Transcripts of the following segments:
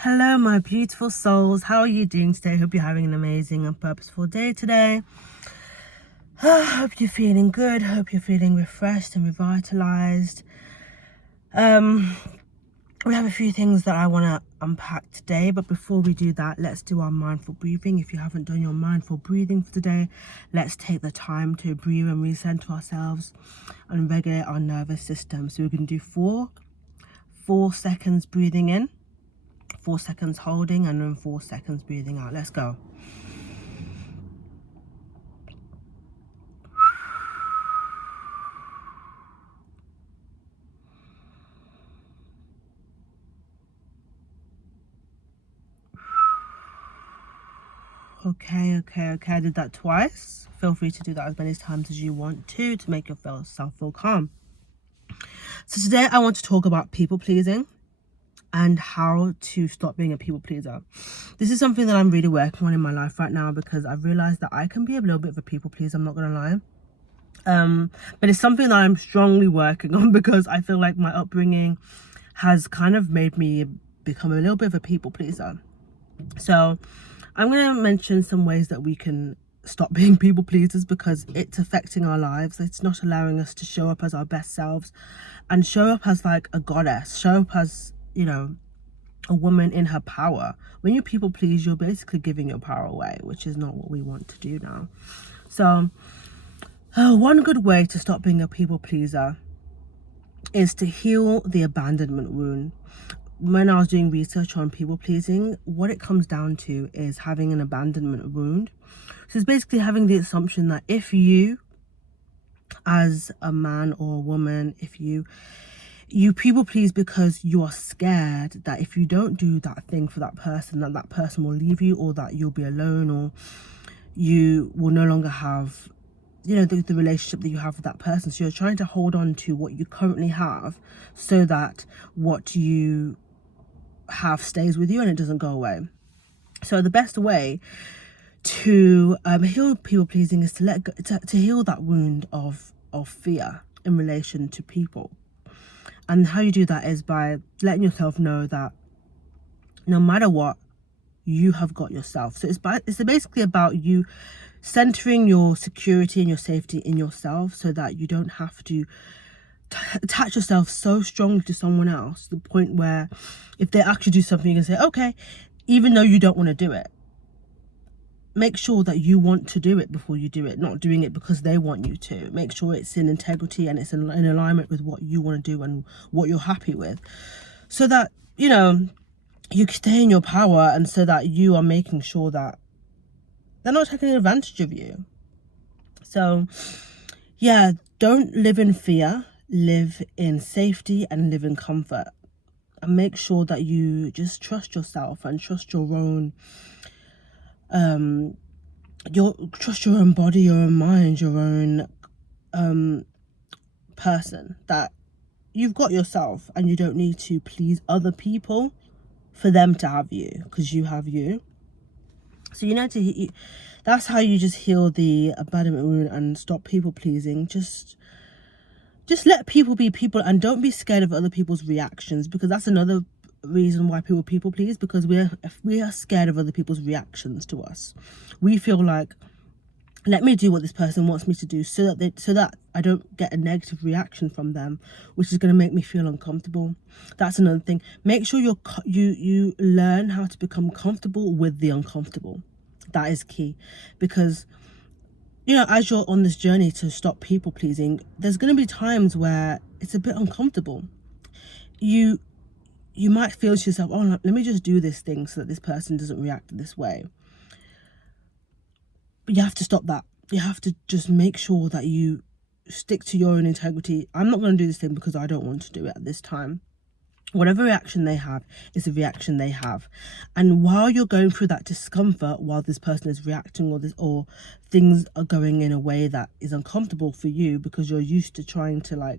Hello, my beautiful souls. How are you doing today? Hope you're having an amazing and purposeful day today. Hope you're feeling good. Hope you're feeling refreshed and revitalized. We have a few things that I want to unpack today, but before we do that, let's do our mindful breathing. If you haven't done your mindful breathing for today, let's take the time to breathe and recenter ourselves and regulate our nervous system. So we're going to do 4 seconds breathing in, 4 seconds holding, and then 4 seconds breathing out. Let's go. Okay. I did that twice. Feel free to do that as many times as you want to make yourself feel calm. So today I want to talk about people pleasing and how to stop being a people pleaser. This is something that I'm really working on in my life right now because I've realized that I can be a little bit of a people pleaser, I'm not gonna lie. But it's something that I'm strongly working on because I feel like my upbringing has kind of made me become a little bit of a people pleaser. So I'm going to mention some ways that we can stop being people pleasers because it's affecting our lives. It's not allowing us to show up as our best selves and show up as like a goddess, show up as, a woman in her power. When you people please, you're basically giving your power away, which is not what we want to do now. So one good way to stop being a people pleaser is to heal the abandonment wound. When I was doing research on people pleasing, what it comes down to is having an abandonment wound. So it's basically having the assumption that if you, as a man or a woman, if you people please because you are scared that if you don't do that thing for that person, that person will leave you, or that you'll be alone, or you will no longer have the relationship that you have with that person. So you're trying to hold on to what you currently have so that what you have stays with you and it doesn't go away. So the best way to heal people pleasing is to heal that wound of fear in relation to people. And how you do that is by letting yourself know that no matter what, you have got yourself. So it's basically about you centering your security and your safety in yourself so that you don't have to attach yourself so strongly to someone else to the point where if they actually do something, you can say, okay, even though you don't want to do it. Make sure that you want to do it before you do it, not doing it because they want you to. Make sure it's in integrity and it's in alignment with what you want to do and what you're happy with, so that you stay in your power, and so that you are making sure that they're not taking advantage of you. So yeah, don't live in fear, live in safety and live in comfort, and make sure that you just trust yourself and trust your own trust your own body, your own mind, your own person, that you've got yourself and you don't need to please other people for them to have you, because you have you. So that's how you just heal the abandonment wound and stop people pleasing. Just let people be people, and don't be scared of other people's reactions, because that's another reason why people please, because we are scared of other people's reactions to us. We feel like, let me do what this person wants me to do so that I don't get a negative reaction from them, which is going to make me feel uncomfortable. That's another thing. Make sure you learn how to become comfortable with the uncomfortable. That is key, because as you're on this journey to stop people pleasing, there's going to be times where it's a bit uncomfortable. You might feel to yourself, oh, let me just do this thing so that this person doesn't react this way. But you have to stop that. You have to just make sure that you stick to your own integrity. I'm not going to do this thing because I don't want to do it at this time. Whatever reaction they have is a reaction they have. And while you're going through that discomfort, while this person is reacting, or things are going in a way that is uncomfortable for you because you're used to trying to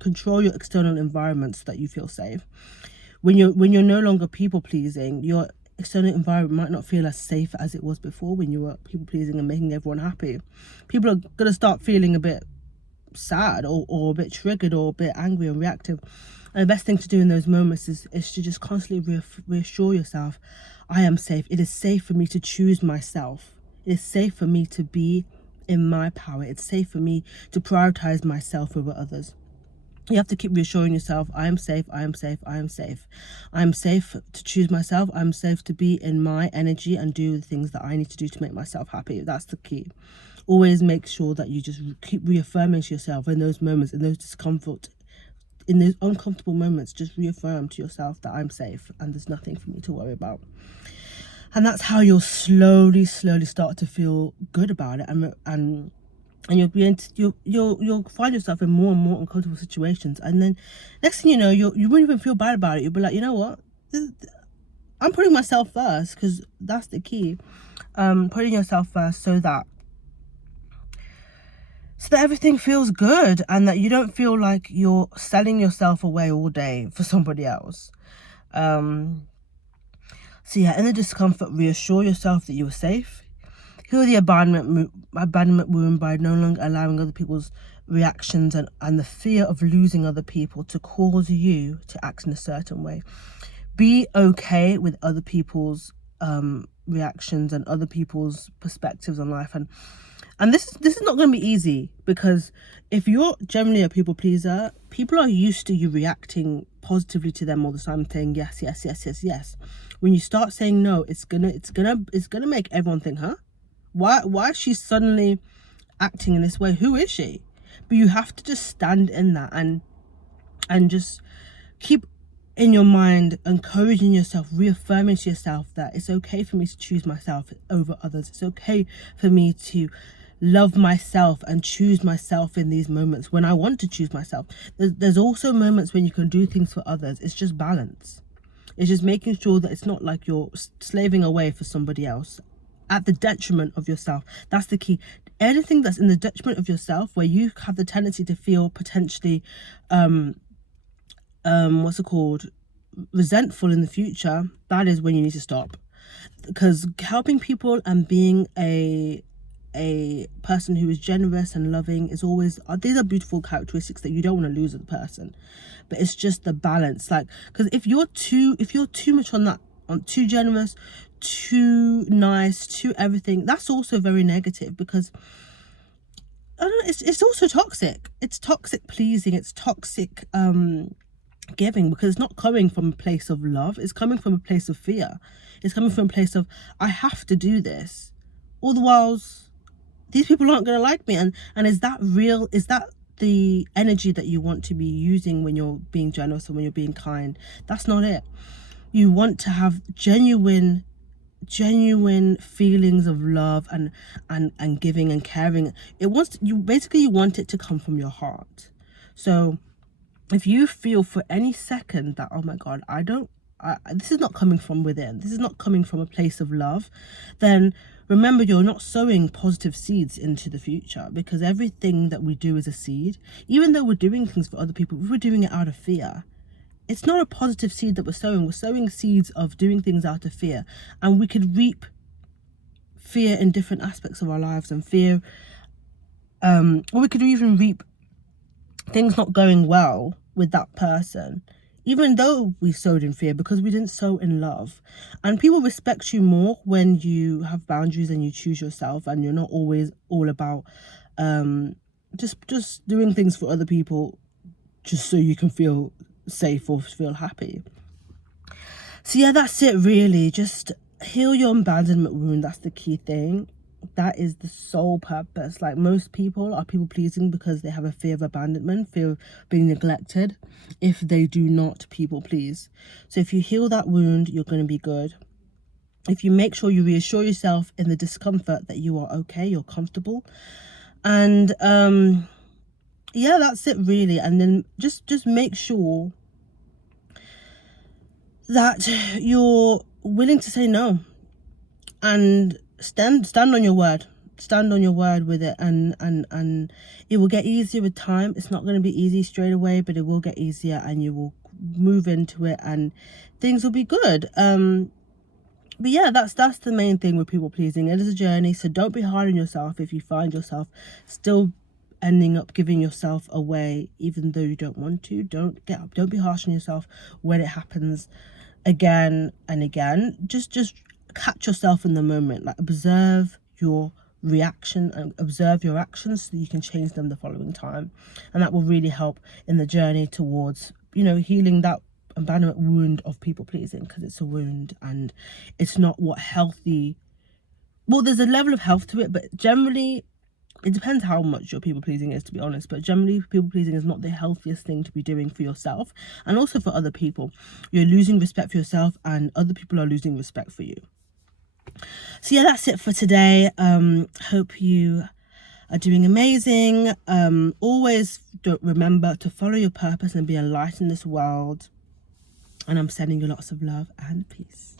control your external environment so that you feel safe. When you're no longer people pleasing, your external environment might not feel as safe as it was before when you were people pleasing and making everyone happy. People are going to start feeling a bit sad or a bit triggered or a bit angry and reactive. And the best thing to do in those moments is to just constantly reassure yourself, I am safe. It is safe for me to choose myself. It is safe for me to be in my power. It's safe for me to prioritize myself over others. You have to keep reassuring yourself, I am safe, I am safe, I am safe. I'm safe to choose myself. I'm safe to be in my energy and do the things that I need to do to make myself happy. That's the key. Always make sure that you just keep reaffirming to yourself in those moments, in those discomfort, in those uncomfortable moments. Just reaffirm to yourself that I'm safe and there's nothing for me to worry about. And that's how you'll slowly start to feel good about it, and you'll find yourself in more and more uncomfortable situations, and then next thing you know, you won't even feel bad about it. You'll be like, you know what, I'm putting myself first, because that's the key. Putting yourself first so that everything feels good, and that you don't feel like you're selling yourself away all day for somebody else. So yeah, in the discomfort, reassure yourself that you are safe. Heal the abandonment wound by no longer allowing other people's reactions and the fear of losing other people to cause you to act in a certain way. Be okay with other people's reactions and other people's perspectives on life. And this is not going to be easy, because if you're generally a people pleaser, people are used to you reacting positively to them all the time, saying yes, yes, yes, yes, yes. When you start saying no, it's gonna make everyone think, huh? Why is she suddenly acting in this way? Who is she? But you have to just stand in that and just keep in your mind encouraging yourself, reaffirming to yourself that it's okay for me to choose myself over others. It's okay for me to love myself and choose myself in these moments when I want to choose myself. There's also moments when you can do things for others. It's just balance. It's just making sure that it's not like you're slaving away for somebody else at the detriment of yourself. That's the key. Anything that's in the detriment of yourself, where you have the tendency to feel potentially resentful in the future, that is when you need to stop. Because helping people and being a person who is generous and loving is always, these are beautiful characteristics that you don't want to lose as a person. But it's just the balance, like, because if you're too much on that, too generous, too nice, too everything, that's also very negative, because I don't know, it's also toxic. It's toxic pleasing, it's toxic giving, because it's not coming from a place of love. It's coming from a place of fear. It's coming from a place of, I have to do this, all the whiles these people aren't going to like me. And is that real? Is that the energy that you want to be using when you're being generous and when you're being kind? That's not it. You want to have genuine feelings of love and giving and caring. You want it to come from your heart. So if you feel for any second that, oh my God, this is not coming from within, this is not coming from a place of love, then remember, you're not sowing positive seeds into the future, because everything that we do is a seed. Even though we're doing things for other people, if we're doing it out of fear, it's not a positive seed that we're sowing. We're sowing seeds of doing things out of fear, and we could reap fear in different aspects of our lives, and fear, or we could even reap things not going well with that person, even though we sowed in fear, because we didn't sow in love. And people respect you more when you have boundaries and you choose yourself, and you're not always all about just doing things for other people just so you can feel safe or feel happy. So yeah, that's it really. Just heal your abandonment wound. That's the key thing. That is the sole purpose. Like, most people are people pleasing because they have a fear of abandonment, fear of being neglected if they do not people please. So if you heal that wound, you're going to be good. If you make sure you reassure yourself in the discomfort that you are okay, you're comfortable, and yeah, that's it really. And then just make sure that you're willing to say no, and stand on your word. Stand on your word with it, and it will get easier with time. It's not going to be easy straight away, but it will get easier, and you will move into it, and things will be good. But yeah, that's the main thing with people pleasing. It is a journey, so don't be hard on yourself if you find yourself still ending up giving yourself away even though you don't want to. Don't be harsh on yourself when it happens again and again. Just catch yourself in the moment. Like, observe your reaction and observe your actions so you can change them the following time, and that will really help in the journey towards, you know, healing that abandonment wound of people pleasing, because it's a wound and it's not what healthy, well, there's a level of health to it, but generally it depends how much your people pleasing is, to be honest. But generally, people pleasing is not the healthiest thing to be doing for yourself and also for other people. You're losing respect for yourself and other people are losing respect for you. So yeah, that's it for today. Hope you are doing amazing. Always don't remember to follow your purpose and be a light in this world. And I'm sending you lots of love and peace.